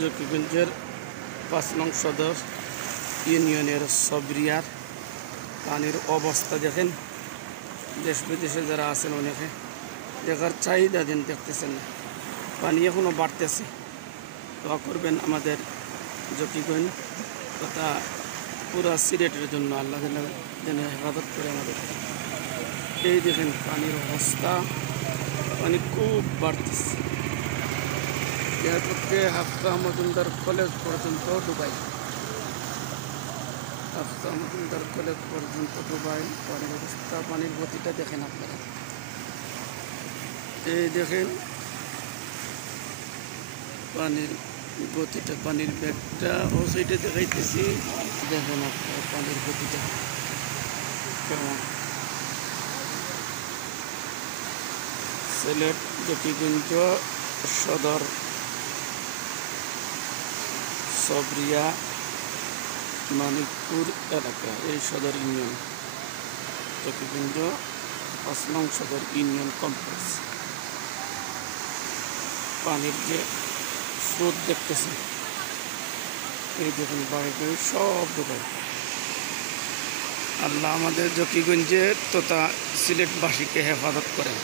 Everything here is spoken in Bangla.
জকিগঞ্জের ৫ নং সদর ইউনিয়নের সবরিয়ার পানির অবস্থা দেখেন। দেশ বিদেশে যারা আছেন অনেকে দেখার চাহিদা দিন দেখতেছেন না, পানি এখনও বাড়তেছে। দোয়া করবেন আমাদের জকিগঞ্জ তথা পুরা সিলেটের জন্য, আল্লাহ যেন হেফাজত করে আমাদের। এই দেখেন পানির অবস্থা, পানি খুব বাড়তেছে। এরপরকে হাফসা মজুমদার কলেজ পর্যন্ত ডুবাই, হাফসা মজুমদার কলেজ পর্যন্ত ডুবাই। পানির অবস্থা, পানির গতিটা দেখেন আপনারা। এই দেখেন পানির গতিটা, পানির ব্যাগটা ও সাইডে দেখাইতেছি। দেখেন আপনারা পানির গতিটা কেমন। সিলেট জকিগঞ্জ সদর সবরিয়া মানিকপুর এলাকা, এই সদর ইউনিয়ন জকিগঞ্জ ৫ নং সদর ইউনিয়ন কমপ্লেক্স। পানির যে স্রোত দেখতেছে, এই দেখুন বাড়ি বাড়ি সব ডুবাই। আল্লাহ আমাদের জকিগঞ্জের তথা সিলেটবাসীকে হেফাজত করেন।